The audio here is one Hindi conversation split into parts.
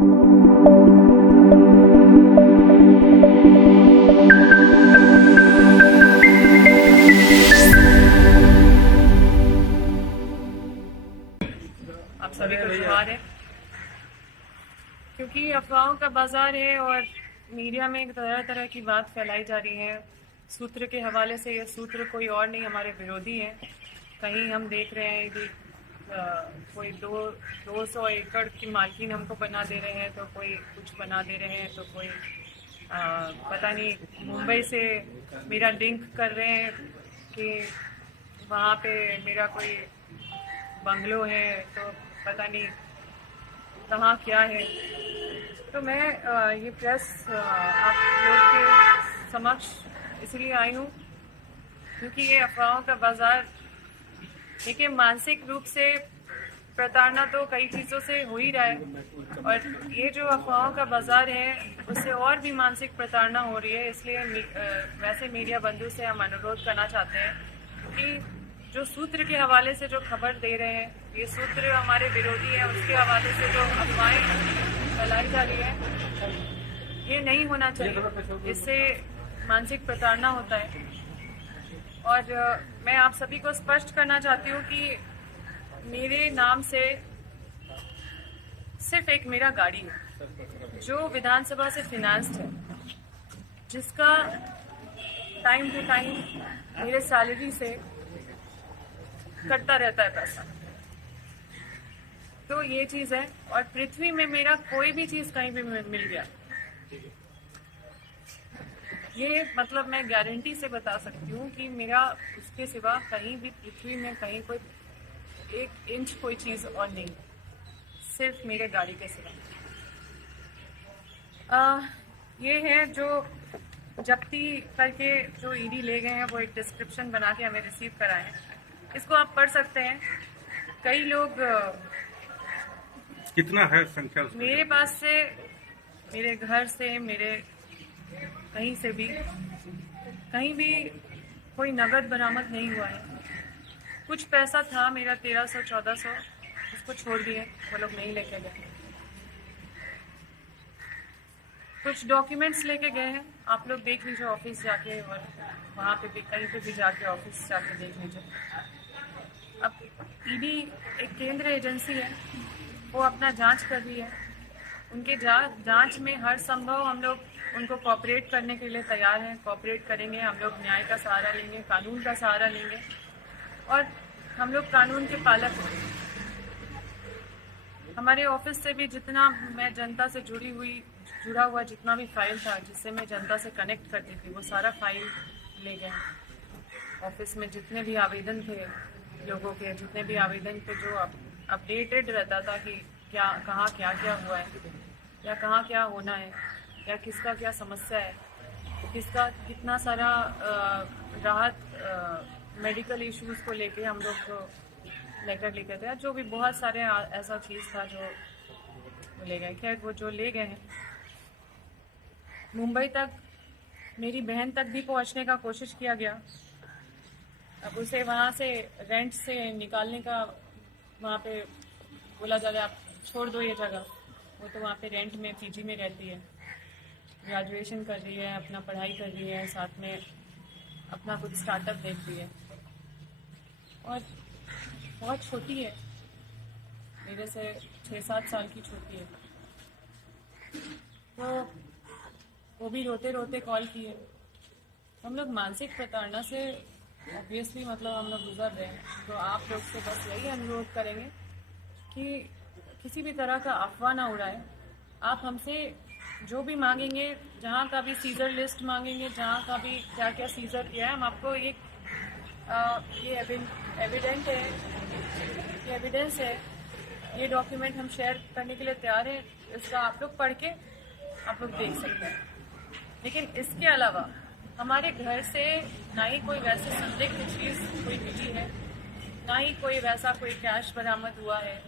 आप सभी को जोहार है। क्योंकि अफवाहों का बाजार है और मीडिया में तरह तरह की बात फैलाई जा रही है सूत्र के हवाले से। ये सूत्र कोई और नहीं, हमारे विरोधी हैं। कहीं हम देख रहे हैं कि कोई 200 एकड़ की मालकिन हमको बना दे रहे हैं, तो कोई कुछ बना दे रहे हैं, तो कोई पता नहीं मुंबई से मेरा लिंक कर रहे हैं कि वहाँ पे मेरा कोई बंगलो है, तो पता नहीं कहाँ क्या है। तो मैं ये प्रेस आप लोग के समक्ष इसलिए आई हूँ क्योंकि ये अफवाहों का बाज़ार, देखिए, मानसिक रूप से प्रताड़ना तो कई चीज़ों से हो ही रहा है, और ये जो अफवाहों का बाज़ार है उससे और भी मानसिक प्रताड़ना हो रही है। इसलिए वैसे मीडिया बंधु से हम अनुरोध करना चाहते हैं कि जो सूत्र के हवाले से जो खबर दे रहे हैं, ये सूत्र हमारे विरोधी है, उसके हवाले से जो अफवाहें फैलाई जा रही है, ये नहीं होना चाहिए। इससे मानसिक प्रताड़ना होता है। और मैं आप सभी को स्पष्ट करना चाहती हूँ कि मेरे नाम से सिर्फ एक मेरा गाड़ी है जो विधानसभा से फिनांस्ड है, जिसका टाइम टू टाइम मेरे सैलरी से कटता रहता है पैसा। तो ये चीज़ है। और पृथ्वी में मेरा कोई भी चीज़ कहीं भी मिल गया, ये मतलब मैं गारंटी से बता सकती हूँ कि मेरा उसके सिवा कहीं भी पृथ्वी में कहीं कोई 1 इंच कोई चीज़ और नहीं, सिर्फ मेरे गाड़ी के सिवा। ये है जो जब्ती करके जो ईडी ले गए हैं, वो एक डिस्क्रिप्शन बना के हमें रिसीव कराए हैं। इसको आप पढ़ सकते हैं। कई लोग कितना है संख्या मेरे पास से, मेरे घर से, मेरे कहीं से भी कहीं भी कोई नगद बरामद नहीं हुआ है। कुछ पैसा था मेरा 1300-1400, उसको छोड़ दिए, वो लोग नहीं लेके गए। कुछ डॉक्यूमेंट्स लेके गए हैं, आप लोग देख लीजिए ऑफिस जाके, और वहाँ पे भी कहीं पे भी जाके ऑफिस जाके देख लीजिए। अब ईडी एक केंद्र एजेंसी है, वो अपना जांच कर रही है। उनके जांच में हर संभव हम लोग उनको कोऑपरेट करने के लिए तैयार हैं। कोऑपरेट करेंगे, हम लोग न्याय का सहारा लेंगे, कानून का सहारा लेंगे, और हम लोग कानून के पालक हैं। हमारे ऑफिस से भी जितना मैं जनता से जुड़ा हुआ जितना भी फाइल था, जिससे मैं जनता से कनेक्ट करती थी, वो सारा फाइल ले गए। ऑफिस में जितने भी आवेदन थे लोगों के, जितने भी आवेदन थे, जो अपडेटेड रहता था कि कहाँ क्या हुआ है, या कहाँ क्या होना है, या किसका क्या समस्या है, किसका कितना सारा राहत मेडिकल इश्यूज़ को लेके हम लोग को लेटर लिखे थे, जो भी बहुत सारे ऐसा चीज़ था जो ले गए। खैर, वो जो ले गए हैं, मुंबई तक मेरी बहन तक भी पहुंचने का कोशिश किया गया। अब उसे वहाँ से रेंट से निकालने का, वहाँ पे बोला जा रहा है आप छोड़ दो ये जगह। वो तो वहाँ पे रेंट में पीजी में रहती है, ग्रेजुएशन कर रही है, अपना पढ़ाई कर रही है, साथ में अपना कुछ स्टार्टअप देख रही है, और बहुत छोटी है, मेरे से 6-7 साल की छोटी है। तो वो भी रोते रोते कॉल की है। हम लोग मानसिक प्रताड़ना से ऑब्वियसली मतलब हम लोग गुजर रहे हैं। तो आप लोग से बस यही अनुरोध करेंगे कि किसी भी तरह का अफवाह ना उड़ाए। आप हमसे जो भी मांगेंगे, जहाँ का भी सीजर लिस्ट मांगेंगे, जहाँ का भी क्या क्या सीजर किया है, हम आपको ये एविडेंट है, ये एविडेंस है, ये डॉक्यूमेंट हम शेयर करने के लिए तैयार हैं। इसका आप लोग पढ़ के आप लोग देख सकते हैं। लेकिन इसके अलावा हमारे घर से ना ही कोई वैसे संदिग्ध चीज़ कोई मिली है, ना ही कोई वैसा कोई कैश बरामद हुआ है।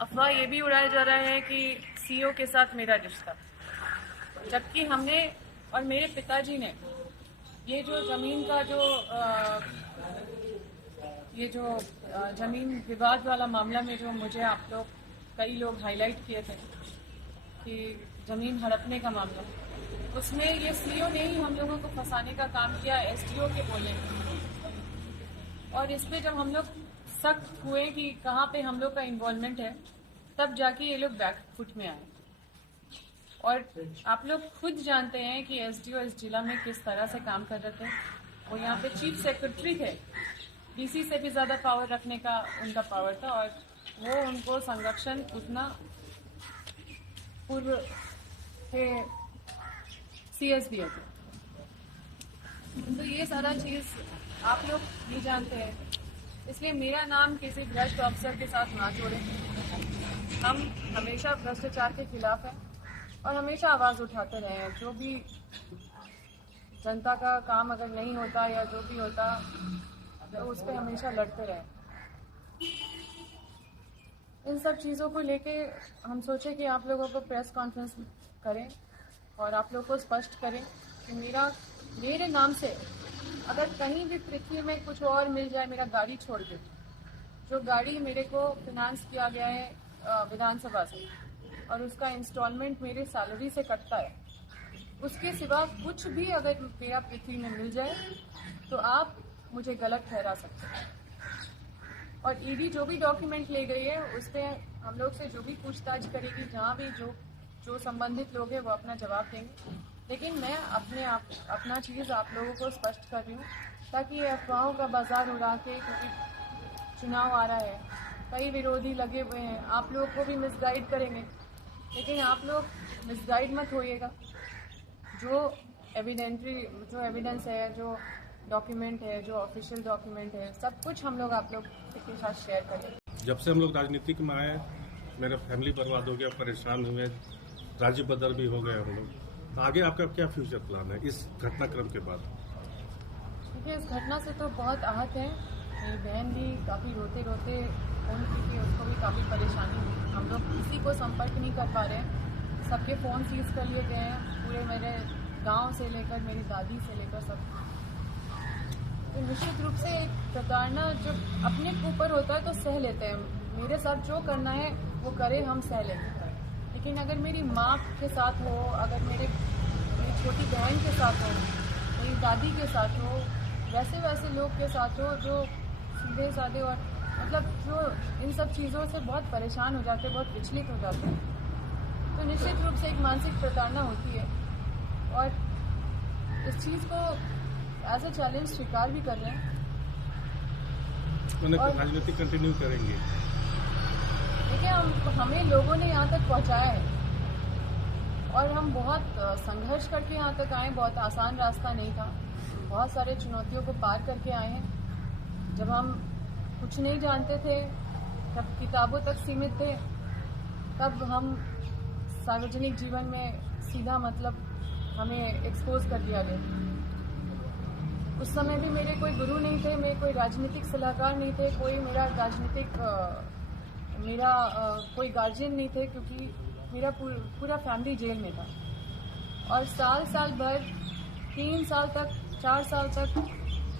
अफवाह ये भी उड़ाया जा रहा है कि सीओ के साथ मेरा रिश्ता, जबकि हमने और मेरे पिताजी ने ये जो ज़मीन का ये जो ज़मीन विवाद वाला मामला में जो मुझे आप लोग कई लोग हाईलाइट किए थे कि ज़मीन हड़पने का मामला, उसमें ये सीईओ ने ही हम लोगों को फंसाने का काम किया एसडीओ के बोले। और इस पे जब हम लोग सख्त हुए कि कहाँ पे हम लोग का इन्वॉल्वमेंट है, तब जाके ये लोग बैकफुट में आए। और आप लोग खुद जानते हैं कि एसडीओ इस जिला में किस तरह से काम कर रहे थे। वो यहाँ पे चीफ सेक्रेटरी थे, डीसी से भी ज़्यादा पावर रखने का उनका पावर था, और वो उनको संरक्षण उतना पूर्व के सीएस दिए थे। तो ये सारा चीज़ आप लोग भी जानते हैं, इसलिए मेरा नाम किसी भ्रष्ट अफसर के साथ ना जोड़ें। हम हमेशा भ्रष्टाचार के खिलाफ हैं और हमेशा आवाज़ उठाते रहे हैं। जो भी जनता का काम अगर नहीं होता या जो भी होता तो उस पर हमेशा लड़ते रहे। इन सब चीज़ों को लेके हम सोचे कि आप लोगों को प्रेस कॉन्फ्रेंस करें और आप लोगों को स्पष्ट करें कि मेरे नाम से अगर कहीं भी पृथ्वी में कुछ और मिल जाए, मेरा गाड़ी छोड़ के, जो गाड़ी मेरे को फिनांस किया गया है विधानसभा से और उसका इंस्टॉलमेंट मेरे सैलरी से कटता है, उसके सिवा कुछ भी अगर मेरा पृथ्वी में मिल जाए तो आप मुझे गलत ठहरा सकते हैं। और ईडी जो भी डॉक्यूमेंट ले गई है उस पर हम लोग से जो भी पूछताछ करेगी, जहाँ भी जो संबंधित लोग हैं वो अपना जवाब देंगे। लेकिन मैं अपना चीज़ आप लोगों को स्पष्ट कर रही हूँ ताकि ये अफवाहों का बाजार उड़ा के, क्योंकि चुनाव आ रहा है, कई विरोधी लगे हुए हैं, आप लोगों को भी मिसगाइड करेंगे, लेकिन आप लोग मिसगाइड मत होइएगा। जो एविडेंस है, जो डॉक्यूमेंट है, जो ऑफिशियल डॉक्यूमेंट है, सब कुछ हम लोग आप लोग के साथ शेयर करें। जब से हम लोग राजनीति में आए, मेरा फैमिली बर्बाद हो गया, परेशान हुए, राज्य बदर भी हो गए हम लोग। तो आगे आपका क्या फ्यूचर प्लान है इस घटनाक्रम के बाद? देखिए, इस घटना से तो बहुत आहत है। मेरी बहन भी काफ़ी रोते रोते फ़ोन की थी, उसको भी काफ़ी परेशानी हुई। हम लोग किसी को संपर्क नहीं कर पा रहे हैं, सबके फ़ोन सीज कर लिए गए हैं, पूरे मेरे गांव से लेकर मेरी दादी से लेकर सब। तो निश्चित रूप से प्रताड़ना जब अपने ऊपर होता है तो सह लेते हैं। मेरे साथ जो करना है वो करे, हम सह लेंगे। लेकिन अगर मेरी माँ के साथ हो, अगर मेरी छोटी बहन के साथ हो, मेरी दादी के साथ हो, वैसे लोग के साथ हो जो सीधे साधे और मतलब जो इन सब चीज़ों से बहुत परेशान हो जाते हैं, बहुत विचलित हो जाते हैं, तो निश्चित रूप से एक मानसिक प्रताड़ना होती है। और इस चीज़ को एज ए चैलेंज स्वीकार भी कर रहे हैं और राजनीति कंटिन्यू करेंगे। देखिए, हमें लोगों ने यहाँ तक पहुँचाया है और हम बहुत संघर्ष करके यहाँ तक आए। बहुत आसान रास्ता नहीं था, बहुत सारे चुनौतियों को पार करके आए हैं। जब हम कुछ नहीं जानते थे, जब किताबों तक सीमित थे, तब हम सार्वजनिक जीवन में सीधा मतलब हमें एक्सपोज कर दिया गया। उस समय भी मेरे कोई गुरु नहीं थे, मेरे कोई राजनीतिक सलाहकार नहीं थे, कोई मेरा कोई गार्जियन नहीं थे, क्योंकि मेरा पूरा फैमिली जेल में था। और साल भर 3 साल तक 4 साल तक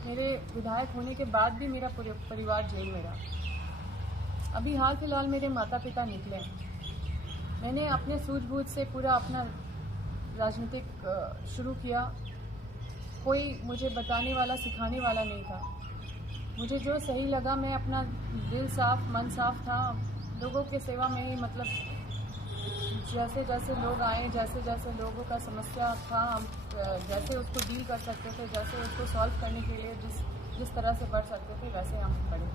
मेरे विधायक होने के बाद भी मेरा पूरे परिवार जेल में रहा। अभी हाल फिलहाल मेरे माता पिता निकले हैं। मैंने अपने सूझबूझ से पूरा अपना राजनीतिक शुरू किया। कोई मुझे बताने वाला, सिखाने वाला नहीं था। मुझे जो सही लगा, मैं अपना दिल साफ, मन साफ था, लोगों के सेवा में ही, मतलब जैसे जैसे लोग आए, जैसे जैसे लोगों का समस्या था, हम जैसे उसको डील कर सकते थे, जैसे उसको सॉल्व करने के लिए जिस तरह से बढ़ सकते थे, वैसे हम बढ़े।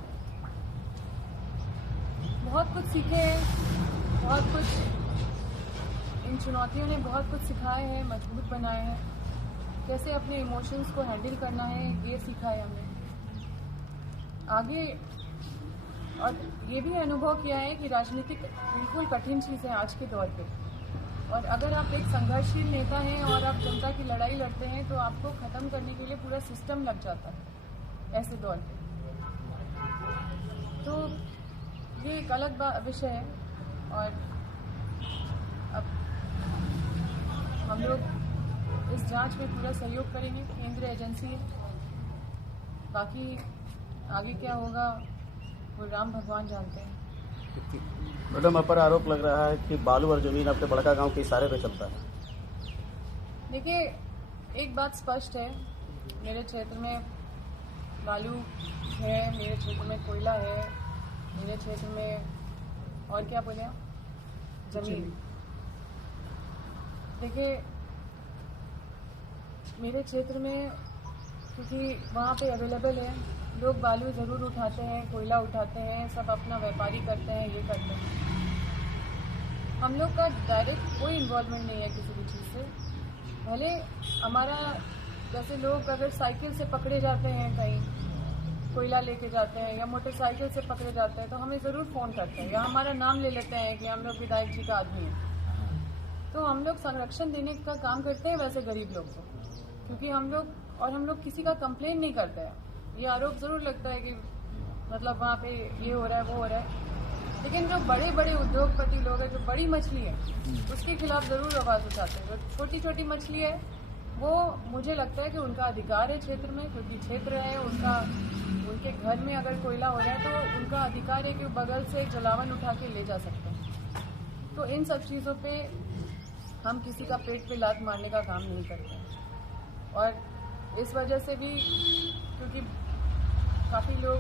बहुत कुछ सीखे हैं, बहुत कुछ इन चुनौतियों ने बहुत कुछ सिखाए हैं, मजबूत बनाए हैं। कैसे अपने इमोशंस को हैंडल करना है, ये सीखा है हमने आगे। और ये भी अनुभव किया है कि राजनीति बिल्कुल कठिन चीज़ है आज के दौर पे। और अगर आप एक संघर्षशील नेता हैं और आप जनता की लड़ाई लड़ते हैं, तो आपको ख़त्म करने के लिए पूरा सिस्टम लग जाता है ऐसे दौर पे। तो ये एक अलग विषय है। और अब हम लोग इस जांच में पूरा सहयोग करेंगे, केंद्रीय एजेंसी है। बाकी आगे क्या होगा वो राम भगवान जानते हैं। मैडम, आप पर आरोप लग रहा है कि बालू और जमीन अपने बड़का गांव के इशारे पे चलता है। देखिए, एक बात स्पष्ट है, मेरे क्षेत्र में बालू है, मेरे क्षेत्र में कोयला है, मेरे क्षेत्र में और क्या बोले आप? जमीन। देखिए, मेरे क्षेत्र में क्योंकि वहाँ पे अवेलेबल है, लोग बालू ज़रूर उठाते हैं, कोयला उठाते हैं, सब अपना व्यापारी करते हैं, ये करते हैं। हम लोग का डायरेक्ट कोई इन्वॉल्वमेंट नहीं है किसी भी चीज़ से। भले हमारा जैसे लोग अगर साइकिल से पकड़े जाते हैं कहीं, कोयला लेके जाते हैं या मोटरसाइकिल से पकड़े जाते हैं तो हमें ज़रूर फ़ोन करते हैं या हमारा नाम ले लेते हैं कि हम लोग विधायक जी का आदमी हैं। तो हम लोग संरक्षण देने का काम करते हैं वैसे गरीब लोग को, क्योंकि हम लोग किसी का कंप्लेन नहीं करते हैं। ये आरोप ज़रूर लगता है कि मतलब वहाँ पे ये हो रहा है, वो हो रहा है, लेकिन जो बड़े बड़े उद्योगपति लोग हैं, जो बड़ी मछली है, उसके खिलाफ ज़रूर आवाज़ उठाते हैं। जो छोटी छोटी मछली है वो मुझे लगता है कि उनका अधिकार है क्षेत्र में, क्योंकि क्षेत्र है उनका, उनके घर में अगर कोयला हो रहा है तो उनका अधिकार है कि बगल से जलावन उठा के ले जा सकते हैं। तो इन सब चीज़ों पे हम किसी का पेट पे लात मारने का काम नहीं करते हैं। और इस वजह से भी क्योंकि काफ़ी लोग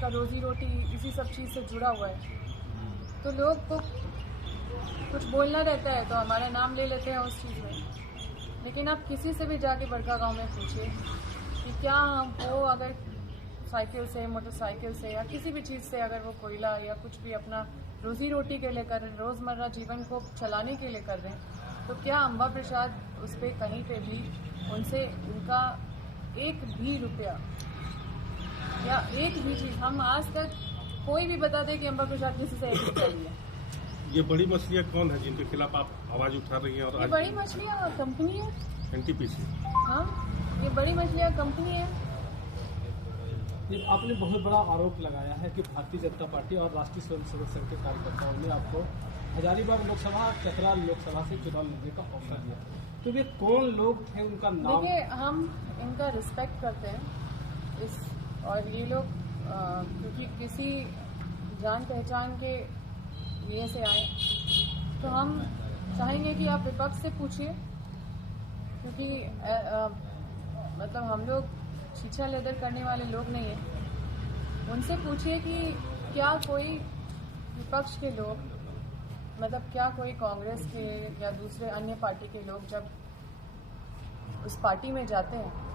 का रोजी रोटी इसी सब चीज़ से जुड़ा हुआ है, तो लोग को कुछ बोलना रहता है तो हमारा नाम ले लेते हैं उस चीज़ में। लेकिन आप किसी से भी जाके बड़का गांव में पूछिए कि क्या वो अगर साइकिल से, मोटरसाइकिल से या किसी भी चीज़ से अगर वो कोयला या कुछ भी अपना रोजी रोटी के लिए कर रहे हैं, रोज़मर्रा जीवन को चलाने के लिए कर रहे हैं, तो क्या अम्बा प्रसाद उस पर कहीं पे भी उनसे उनका एक भी रुपया या एक भी चीज़, हम आज तक कोई भी बता दे कि अम्बा प्रसाद किसी से एक रुपया लिया। ये बड़ी मछलियाँ कौन है जिनके खिलाफ आप आवाज उठा रही हैं? और ये बड़ी मछलियाँ कंपनी है, एनटीपीसी। हाँ, ये बड़ी मछलियाँ कंपनी है। ये आपने बहुत बड़ा आरोप लगाया है कि भारतीय जनता पार्टी और राष्ट्रीय स्वयंसेवक संघ के कार्यकर्ताओं ने आपको हजारीबाग लोकसभा, चतरा लोकसभा से चुनाव लड़ने का अवसर दिया, तो वे कौन लोग थे, उनका नाम? देखिए, हम इनका रिस्पेक्ट करते हैं इस, और ये लोग क्योंकि किसी जान पहचान के लिए से आए, तो हम चाहेंगे कि आप विपक्ष से पूछिए, क्योंकि मतलब हम लोग छीछा लेदर करने वाले लोग नहीं हैं। उनसे पूछिए कि क्या कोई विपक्ष के लोग, मतलब क्या कोई कांग्रेस के या दूसरे अन्य पार्टी के लोग जब उस पार्टी में जाते हैं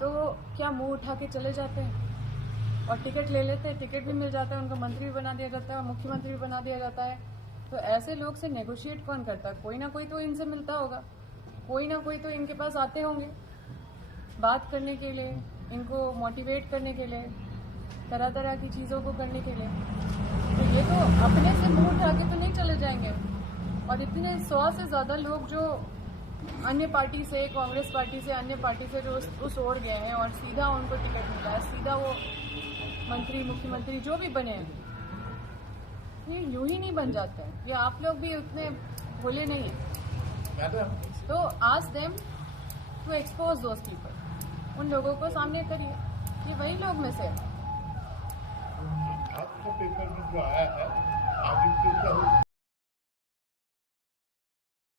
तो क्या मुंह उठा के चले जाते हैं और टिकट ले लेते हैं, टिकट भी मिल जाता है, उनको मंत्री भी बना दिया जाता है और मुख्यमंत्री भी बना दिया जाता है। तो ऐसे लोग से नेगोशिएट कौन करता है? कोई ना कोई तो इनसे मिलता होगा, कोई ना कोई तो इनके पास आते होंगे बात करने के लिए, इनको मोटिवेट करने के लिए, तरह तरह की चीज़ों को करने के लिए। तो ये तो अपने से मुंह उठा के तो नहीं चले जाएंगे। और इतने 100 से ज़्यादा लोग जो अन्य पार्टी से, कांग्रेस पार्टी से, अन्य पार्टी से जो उस ओर गए हैं और सीधा उनको टिकट मिला है, सीधा वो मंत्री, मुख्यमंत्री जो भी बने हैं, ये यूं ही नहीं बन जाते हैं। ये आप लोग भी उतने भोले नहीं हैं। तो ask them to expose those people, उन लोगों को सामने करिए, ये वही लोग में से है। आपका पेपर में जो आया है आदित्य